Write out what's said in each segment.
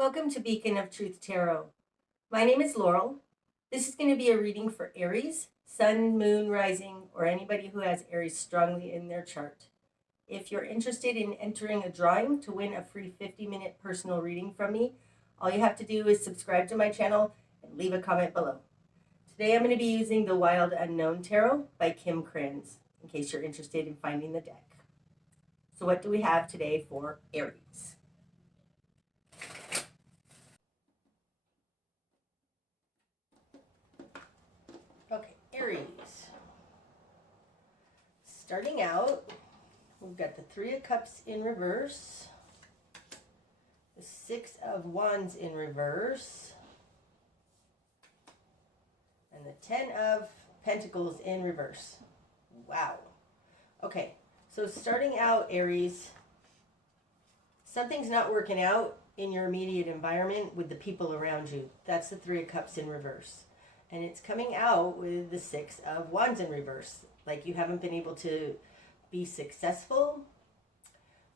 Welcome to Beacon of Truth Tarot. My name is Laurel. This is going to be a reading for Aries, Sun, Moon, Rising, or anybody who has Aries strongly in their chart. If you're interested in entering a drawing to win a free 50-minute personal reading from me, all you have to do is subscribe to my channel and leave a comment below. Today I'm going to be using the Wild Unknown Tarot by Krans, in case you're interested in finding the deck. So what do we have today for Aries? Okay, Aries. Starting out, we've got the Three of Cups in reverse, the Six of Wands in reverse, and the Ten of Pentacles in reverse. Wow. Okay, so starting out, Aries, something's not working out in your immediate environment with the people around you. That's the Three of Cups in reverse. And it's coming out with the Six of Wands in reverse. Like you haven't been able to be successful.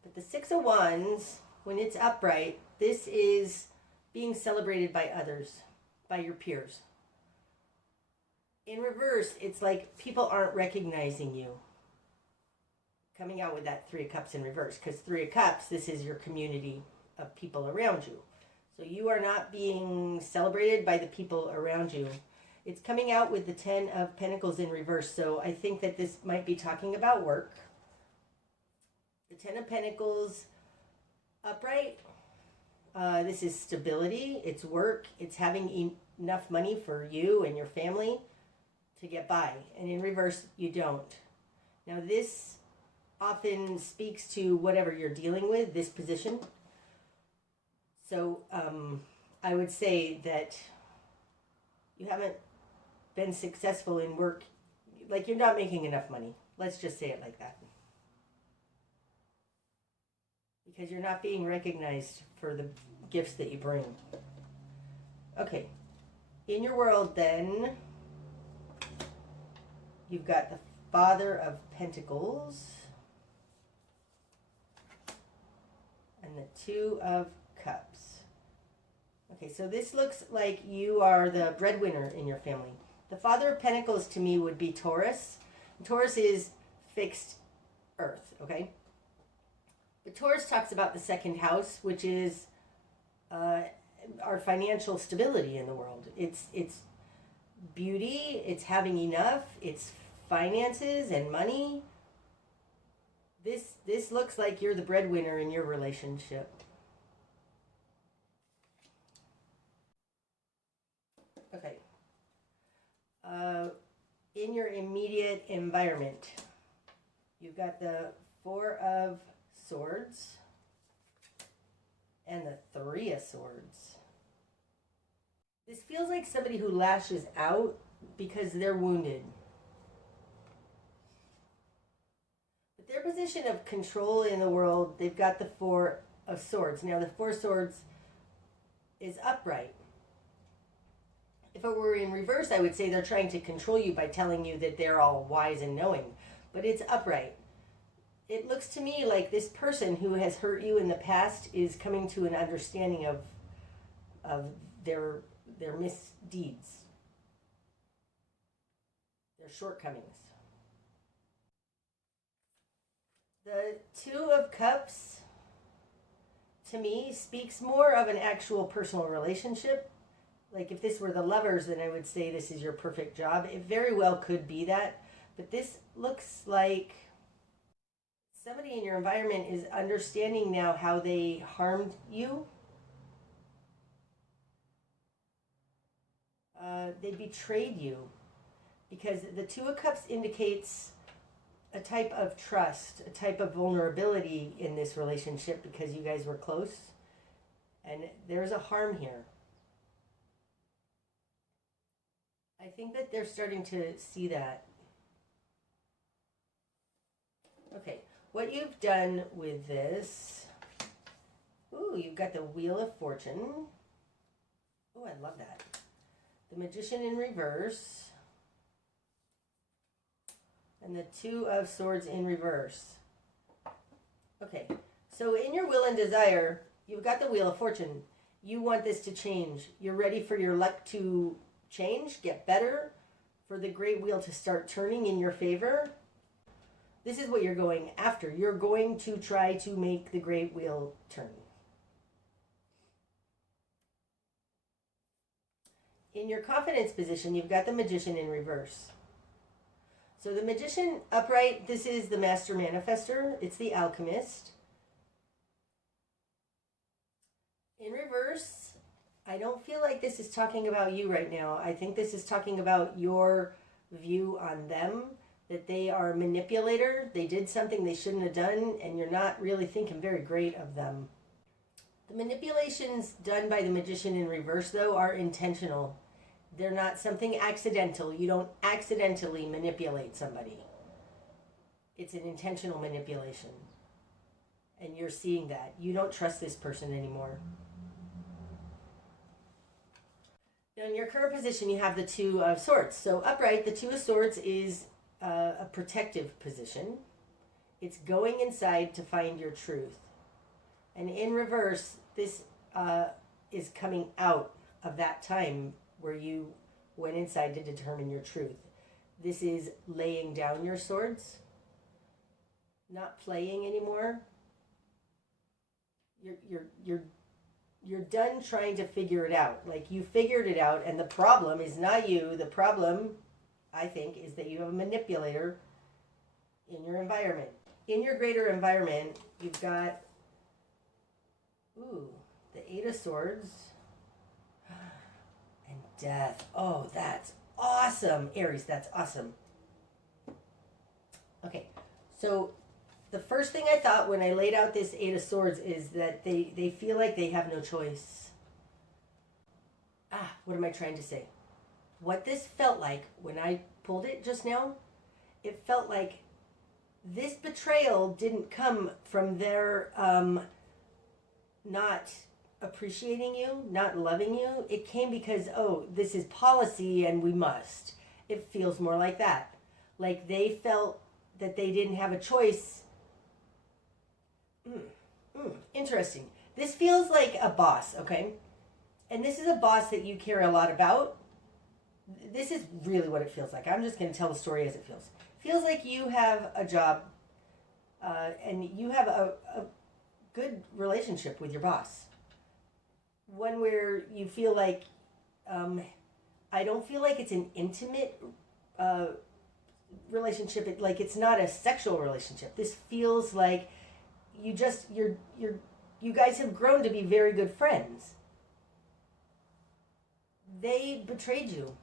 But the Six of Wands, when it's upright, this is being celebrated by others, by your peers. In reverse, it's like people aren't recognizing you. Coming out with that Three of Cups in reverse. Because Three of Cups, this is your community of people around you. So you are not being celebrated by the people around you. It's coming out with the Ten of Pentacles in reverse, so I think that this might be talking about work. The Ten of Pentacles upright, this is stability, it's work, it's having enough money for you and your family to get by. And in reverse, you don't. Now this often speaks to whatever you're dealing with, this position. So I would say that you haven't been successful in work, like you're not making enough money. Let's just say it like that. Because you're not being recognized for the gifts that you bring. Okay. In your world then, you've got the Father of Pentacles and the Two of Cups. Okay, so this looks like you are the breadwinner in your family. The Father of Pentacles to me would be Taurus. Taurus is fixed earth, okay? But Taurus talks about the second house, which is our financial stability in the world. It's beauty, it's having enough, it's finances and money. This looks like you're the breadwinner in your relationship. Okay. In your immediate environment, you've got the Four of Swords and the Three of Swords. This feels like somebody who lashes out because they're wounded. But their position of control in the world, they've got the Four of Swords. Now the Four of Swords is upright. If it were in reverse, I would say they're trying to control you by telling you that they're all wise and knowing. But it's upright. It looks to me like this person who has hurt you in the past is coming to an understanding of their misdeeds, their shortcomings. The Two of Cups, to me, speaks more of an actual personal relationship. Like if this were the lovers, then I would say this is your perfect job. It very well could be that. But this looks like somebody in your environment is understanding now how they harmed you. They betrayed you. Because the Two of Cups indicates a type of trust, a type of vulnerability in this relationship because you guys were close. And there's a harm here. I think that they're starting to see that. Okay, what you've done with this, ooh, you've got the Wheel of Fortune. Oh, I love that. The Magician in reverse. And the Two of Swords in reverse. Okay, so in your will and desire, you've got the Wheel of Fortune. You want this to change. You're ready for your luck to change, get better, for the great wheel to start turning in your favor. This is what you're going after. You're going to try to make the great wheel turn. In your confidence position, you've got the Magician in reverse. So the Magician upright, this is the Master Manifester. It's the Alchemist. In reverse, I don't feel like this is talking about you right now. I think this is talking about your view on them, that they are a manipulator. They did something they shouldn't have done, and you're not really thinking very great of them. The manipulations done by the Magician in reverse, though, are intentional. They're not something accidental. You don't accidentally manipulate somebody. It's an intentional manipulation. And you're seeing that. You don't trust this person anymore. Now, in your current position, you have the Two of Swords. So upright, the Two of Swords is a protective position. It's going inside to find your truth. And in reverse, this is coming out of that time where you went inside to determine your truth. This is laying down your swords, not playing anymore. You're done trying to figure it out. Like, you figured it out, and the problem is not you. The problem, I think, is that you have a manipulator in your environment. In your greater environment, you've got, the Eight of Swords and Death. Oh, that's awesome. Aries, that's awesome. Okay, so the first thing I thought when I laid out this Eight of Swords is that they feel like they have no choice. What am I trying to say? What this felt like when I pulled it just now, it felt like this betrayal didn't come from their not appreciating you, not loving you. It came because, this is policy and we must. It feels more like that. Like they felt that they didn't have a choice. Interesting. This feels like a boss, okay? And this is a boss that you care a lot about. This is really what it feels like. I'm just going to tell the story as it feels. Feels like you have a job and you have a good relationship with your boss. One where you feel like, I don't feel like it's an intimate relationship. It's not a sexual relationship. This feels like you guys have grown to be very good friends. They betrayed you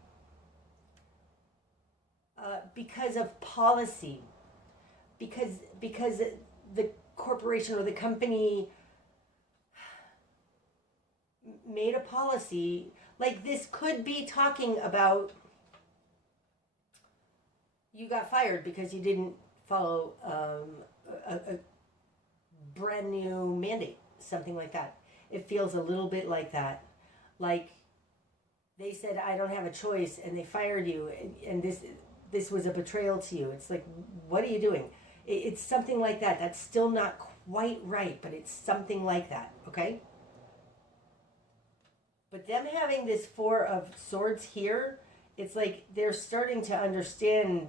because of policy, because the corporation or the company made a policy. Like, this could be talking about you got fired because you didn't follow a brand new mandate, something like that. It feels a little bit like that. Like, they said, I don't have a choice, and they fired you, and this was a betrayal to you. It's like, what are you doing? It's something like that. That's still not quite right, but it's something like that, okay? But them having this Four of Swords here, it's like they're starting to understand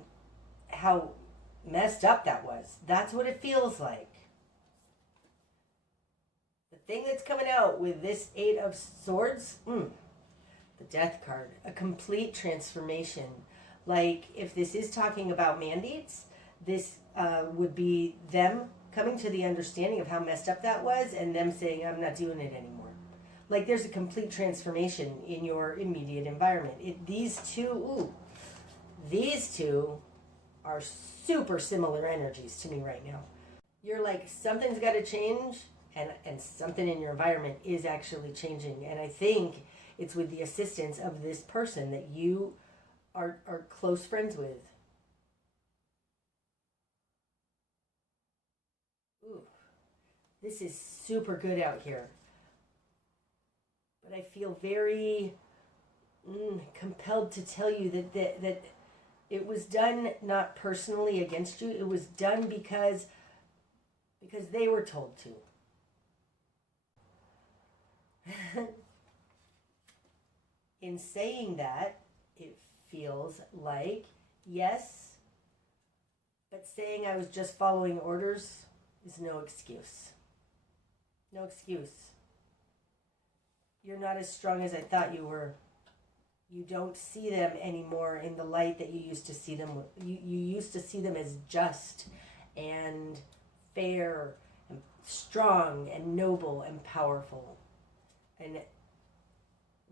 how messed up that was. That's what it feels like. The thing that's coming out with this Eight of Swords, the Death card, a complete transformation. Like, if this is talking about mandates, this would be them coming to the understanding of how messed up that was and them saying, I'm not doing it anymore. Like, there's a complete transformation in your immediate environment. These two are super similar energies to me right now. You're like, something's got to change, and something in your environment is actually changing. And I think it's with the assistance of this person that you are close friends with. This is super good out here. But I feel very compelled to tell you that it was done not personally against you. It was done because they were told to. in saying that, it feels like, yes, but saying I was just following orders is no excuse. No excuse. You're not as strong as I thought you were. You don't see them anymore in the light that you used to see them. You used to see them as just and fair and strong and noble and powerful. And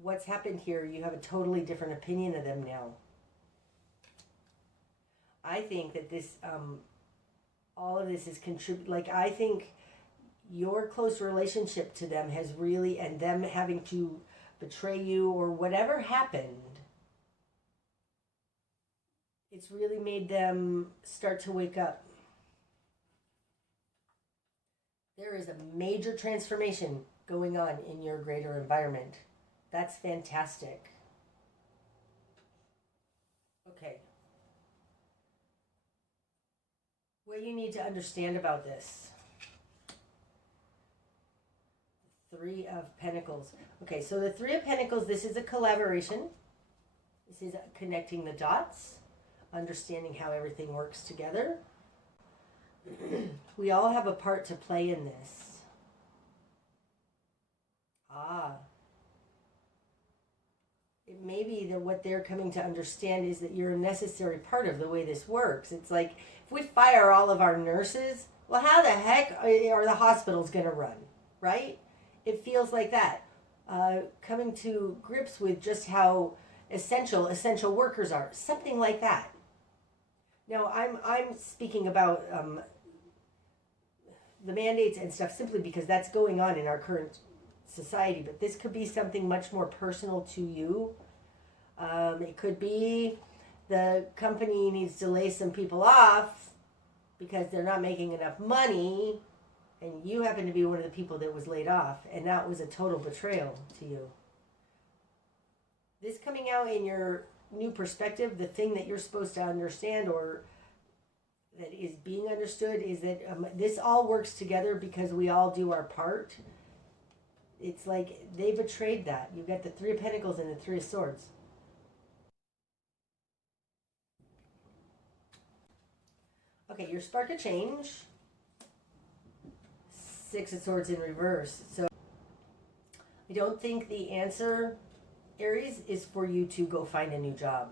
what's happened here, you have a totally different opinion of them now. I think that this, all of this is I think your close relationship to them has really, and them having to betray you or whatever happened, it's really made them start to wake up. There is a major transformation going on in your greater environment. That's fantastic. Okay. What you need to understand about this. Three of Pentacles. Okay, so the Three of Pentacles, this is a collaboration. This is connecting the dots, understanding how everything works together. We all have a part to play in this. It may be that what they're coming to understand is that you're a necessary part of the way this works. It's like, if we fire all of our nurses, well, how the heck are the hospitals going to run, right? It feels like that. Coming to grips with just how essential workers are. Something like that. Now, I'm speaking about the mandates and stuff simply because that's going on in our current society. But this could be something much more personal to you. It could be the company needs to lay some people off because they're not making enough money. And you happen to be one of the people that was laid off. And that was a total betrayal to you. This coming out in your new perspective, the thing that you're supposed to understand or that is being understood is that this all works together because we all do our part. It's like they betrayed that. You've got the Three of Pentacles and the Three of Swords. Okay, your spark of change. Six of Swords in reverse. So I don't think the answer, Aries, is for you to go find a new job.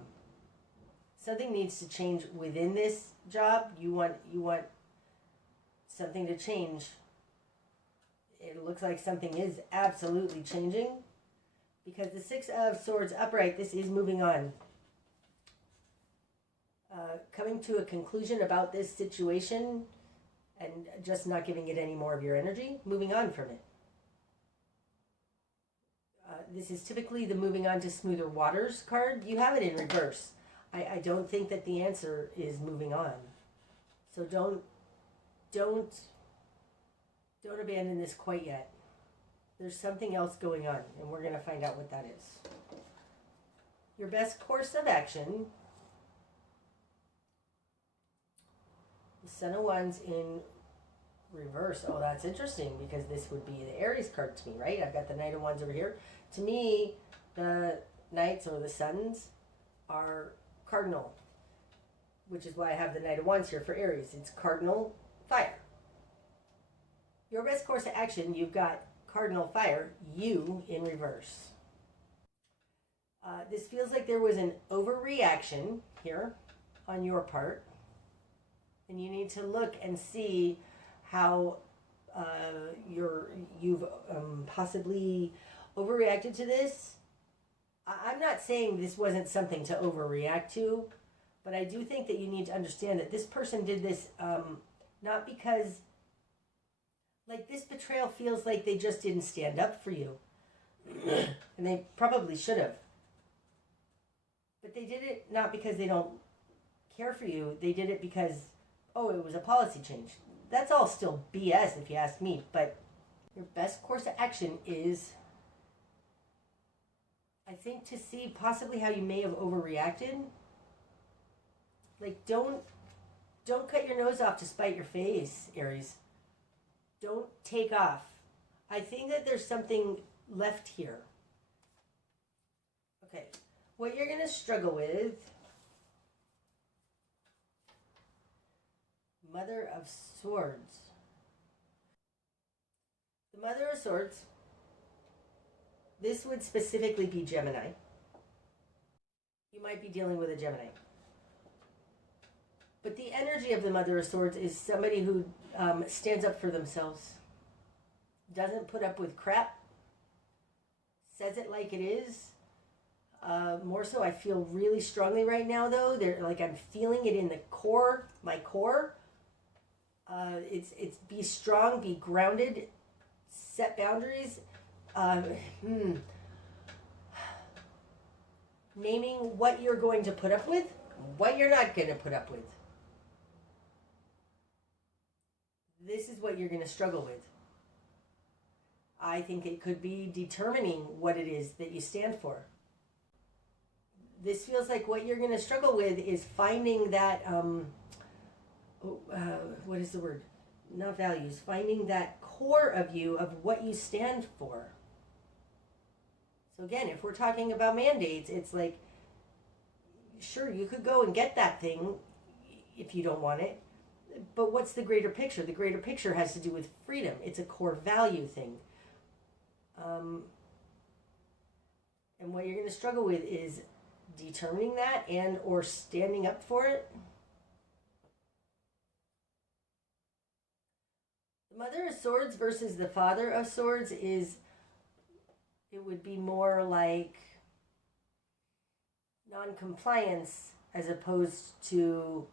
Something needs to change within this job. You want something to change. It looks like something is absolutely changing because the Six of Swords upright, this is moving on. Coming to a conclusion about this situation and just not giving it any more of your energy, moving on from it. This is typically the moving on to smoother waters card. You have it in reverse. I don't think that the answer is moving on. So don't abandon this quite yet. There's something else going on, and we're going to find out what that is. Your best course of action. The Son of Wands in reverse. Oh, that's interesting because this would be the Aries card to me, right? I've got the Knight of Wands over here. To me, the Knights or the Suns are cardinal, which is why I have the Knight of Wands here for Aries. It's cardinal fire. Your best course of action, you've got cardinal fire, you in reverse. This feels like there was an overreaction here on your part. And you need to look and see how you've possibly overreacted to this. I'm not saying this wasn't something to overreact to, but I do think that you need to understand that this person did this not because, like, this betrayal feels like they just didn't stand up for you. And they probably should have. But they did it not because they don't care for you. They did it because, oh, it was a policy change. That's all still BS if you ask me. But your best course of action is, I think, to see possibly how you may have overreacted. Like, don't cut your nose off to spite your face, Aries. Don't take off. I think that there's something left here. Okay, what you're going to struggle with, Mother of Swords. The Mother of Swords, this would specifically be Gemini. You might be dealing with a Gemini. But the energy of the Mother of Swords is somebody who stands up for themselves, doesn't put up with crap, says it like it is. More so, I feel really strongly right now, though. Like I'm feeling it in the core, my core. It's be strong, be grounded, set boundaries. Naming what you're going to put up with, what you're not going to put up with. This is what you're going to struggle with. I think it could be determining what it is that you stand for. This feels like what you're going to struggle with is finding that, what is the word? Not values. Finding that core of you, of what you stand for. So again, if we're talking about mandates, it's like, sure, you could go and get that thing if you don't want it. But what's the greater picture? The greater picture has to do with freedom. It's a core value thing. And what you're going to struggle with is determining that and or standing up for it. The Mother of Swords versus the Father of Swords is, it would be more like non-compliance as opposed to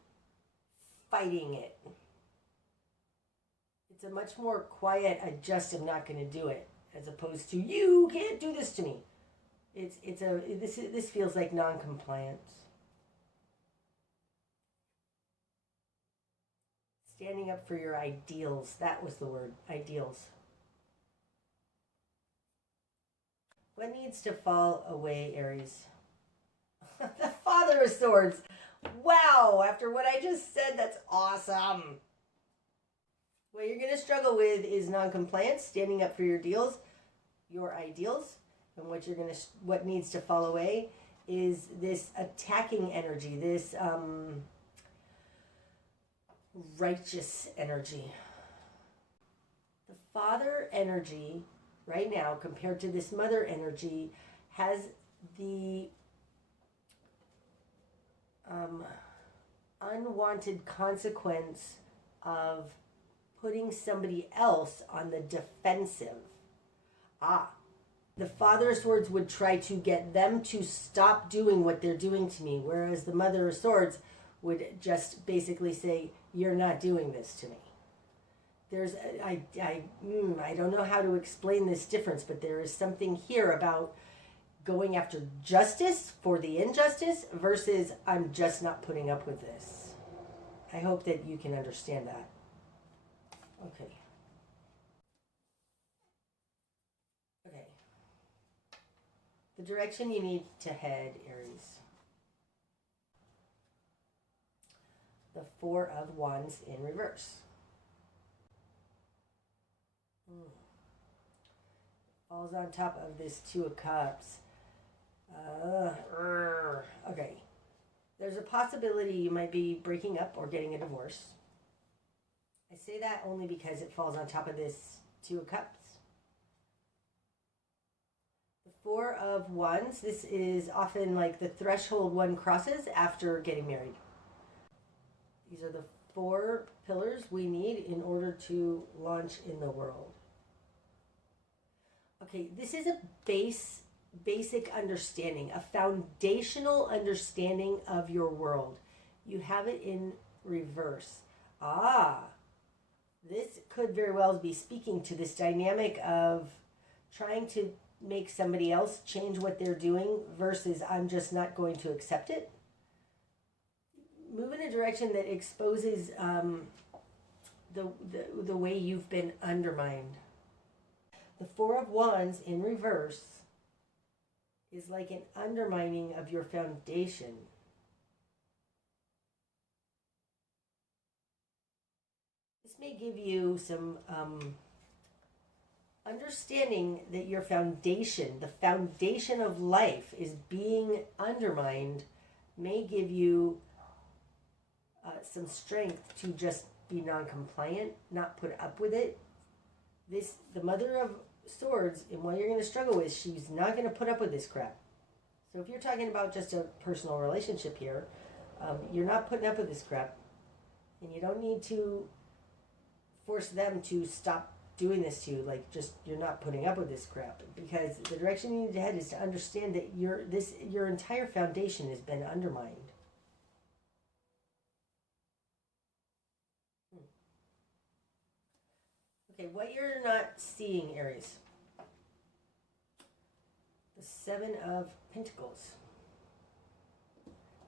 fighting it. It's a much more quiet, I just am not going to do it, as opposed to you can't do this to me. This feels like non-compliance. Standing up for your ideals. That was the word, ideals. What needs to fall away, Aries? The Father of Swords. Wow, after what I just said, that's awesome. What you're going to struggle with is non-compliance, standing up for your deals, your ideals. And what needs to fall away is this attacking energy, this righteous energy. The Father energy right now compared to this Mother energy has the unwanted consequence of putting somebody else on the defensive. The Father of Swords would try to get them to stop doing what they're doing to me, whereas the Mother of Swords would just basically say, you're not doing this to me. I don't know how to explain this difference, but there is something here about going after justice for the injustice versus I'm just not putting up with this. I hope that you can understand that. Okay. The direction you need to head, Aries. The Four of Wands in reverse. Falls on top of this Two of Cups. Okay. There's a possibility you might be breaking up or getting a divorce. I say that only because it falls on top of this Two of Cups. The Four of Wands, this is often like the threshold one crosses after getting married. These are the 4 pillars we need in order to launch in the world. Okay, this is a basic understanding, a foundational understanding of your world. You have it in reverse. This could very well be speaking to this dynamic of trying to make somebody else change what they're doing versus I'm just not going to accept it. Move in a direction that exposes the way you've been undermined. The Four of Wands in reverse is like an undermining of your foundation. This may give you some understanding that your foundation, the foundation of life, is being undermined may give you some strength to just be non-compliant, not put up with it. The Mother of Swords, and what you're going to struggle with, she's not going to put up with this crap. So if you're talking about just a personal relationship here, you're not putting up with this crap, and you don't need to force them to stop doing this to you. Like, just, you're not putting up with this crap, because the direction you need to head is to understand that your entire foundation has been undermined. Okay, what you're not seeing, Aries. The Seven of Pentacles.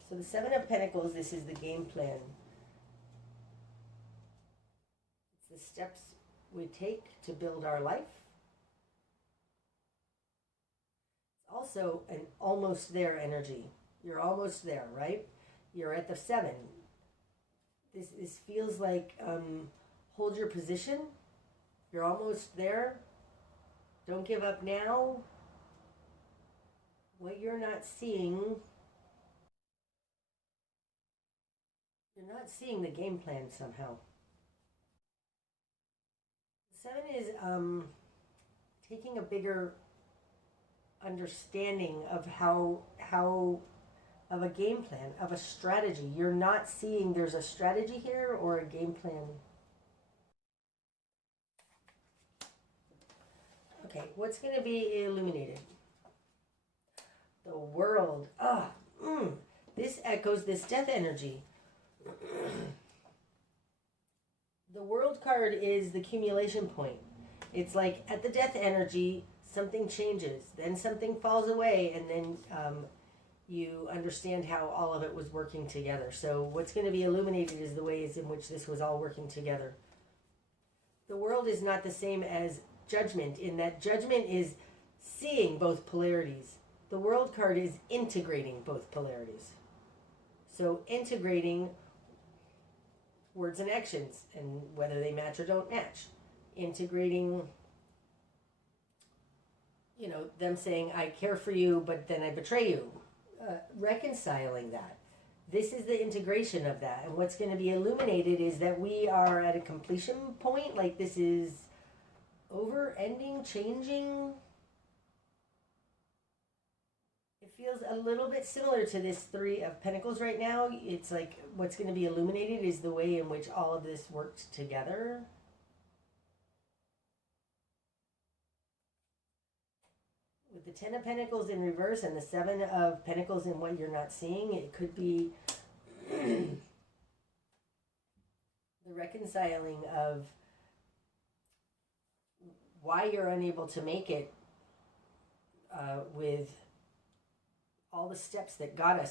So the Seven of Pentacles, this is the game plan. It's the steps we take to build our life. It's also an almost there energy. You're almost there, right? You're at the 7. This feels like hold your position. You're almost there. Don't give up now. What you're not seeing, you're not seeing the game plan somehow. 7 is taking a bigger understanding of how of a game plan, of a strategy. You're not seeing there's a strategy here or a game plan. Okay, what's going to be illuminated? The World. This echoes this death energy. The World card is the accumulation point. It's like at the death energy, something changes, then something falls away, and then you understand how all of it was working together. So what's going to be illuminated is the ways in which this was all working together. The World is not the same as Judgment, in that Judgment is seeing both polarities. The World card is integrating both polarities. So integrating words and actions, and whether they match or don't match. Integrating, them saying, I care for you, but then I betray you. Reconciling that. This is the integration of that. And what's going to be illuminated is that we are at a completion point. Like, this is over, ending, changing. It feels a little bit similar to this 3 of Pentacles right now. It's like what's going to be illuminated is the way in which all of this worked together. With the 10 of Pentacles in reverse and the 7 of Pentacles in what you're not seeing, it could be the reconciling of why you're unable to make it with all the steps that got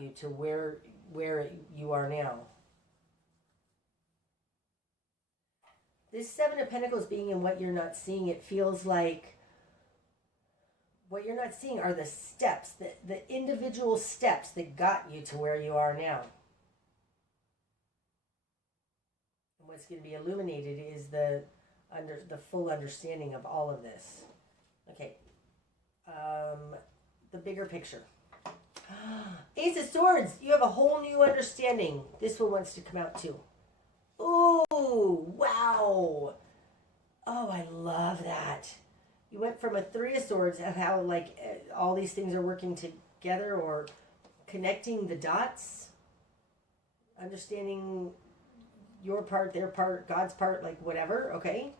you to where you are now. This 7 of Pentacles being in what you're not seeing, it feels like what you're not seeing are the steps, the individual steps that got you to where you are now. And what's going to be illuminated is the full understanding of all of this. Okay. The bigger picture. Ace of Swords, you have a whole new understanding. This one wants to come out too. Ooh, wow. Oh, I love that. You went from a 3 of Swords of how all these things are working together or connecting the dots, understanding your part, their part, God's part, like whatever, okay?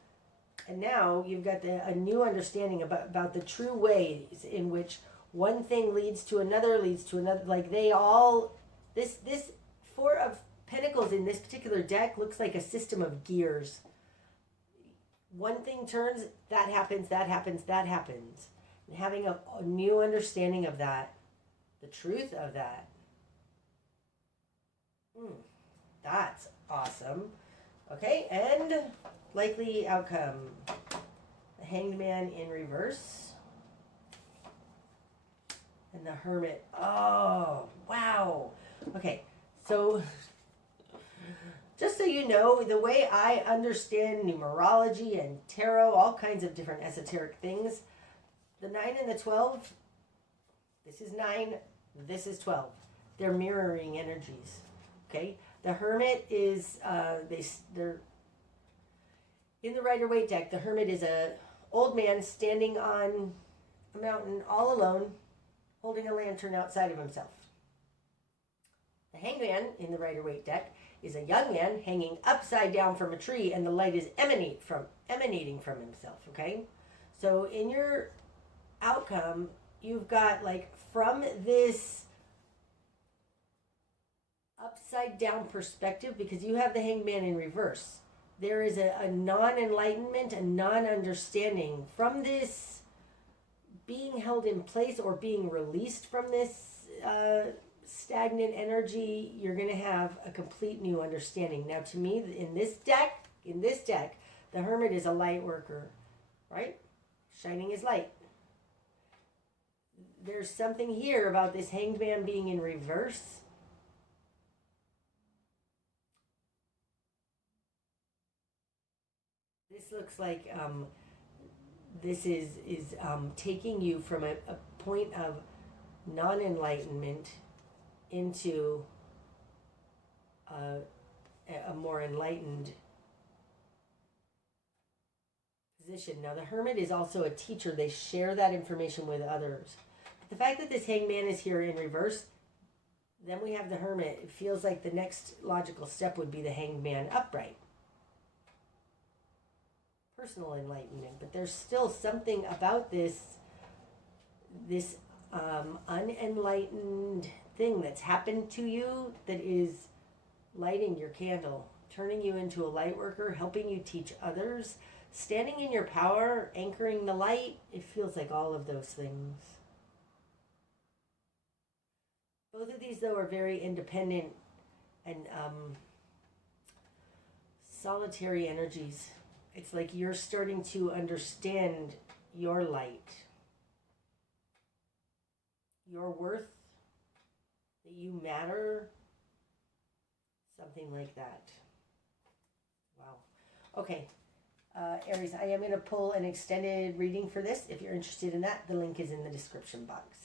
And now you've got a new understanding about the true ways in which one thing leads to another, like they all, this 4 of Pentacles in this particular deck looks like a system of gears. One thing turns, that happens, that happens, that happens. And having a new understanding of that, the truth of that. That's awesome. Okay, and likely outcome. The Hanged Man in reverse. And the Hermit. Oh, wow. Okay, so just so you know, the way I understand numerology and tarot, all kinds of different esoteric things, the 9 and the 12, this is 9, this is 12. They're mirroring energies, okay? The Hermit is, they're in the Rider-Waite deck. The Hermit is a old man standing on a mountain all alone, holding a lantern outside of himself. The Hangman in the Rider-Waite deck is a young man hanging upside down from a tree, and the light is emanating from himself, okay? So in your outcome, you've got, like, from this upside down perspective, because you have the Hangman in reverse, there is a non-enlightenment, a non-understanding from this being held in place or being released from this stagnant energy. You're going to have a complete new understanding. Now, to me, in this deck, the Hermit is a light worker, right? Shining his light. There's something here about this Hanged Man being in reverse. This looks like this is taking you from a point of non-enlightenment into a more enlightened position. Now, the Hermit is also a teacher. They share that information with others. But the fact that this Hangman is here in reverse, then we have the Hermit. It feels like the next logical step would be the Hanged Man upright. Personal enlightenment. But there's still something about this unenlightened thing that's happened to you that is lighting your candle, turning you into a light worker, helping you teach others, standing in your power, anchoring the light. It feels like all of those things. Both of these, though, are very independent and solitary energies. It's like you're starting to understand your light, your worth, that you matter, something like that. Wow. Okay, Aries, I am going to pull an extended reading for this. If you're interested in that, the link is in the description box.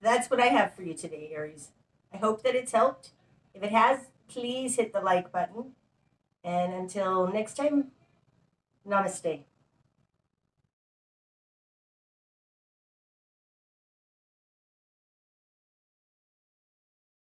That's what I have for you today, Aries. I hope that it's helped. If it has, please hit the like button. And until next time, namaste.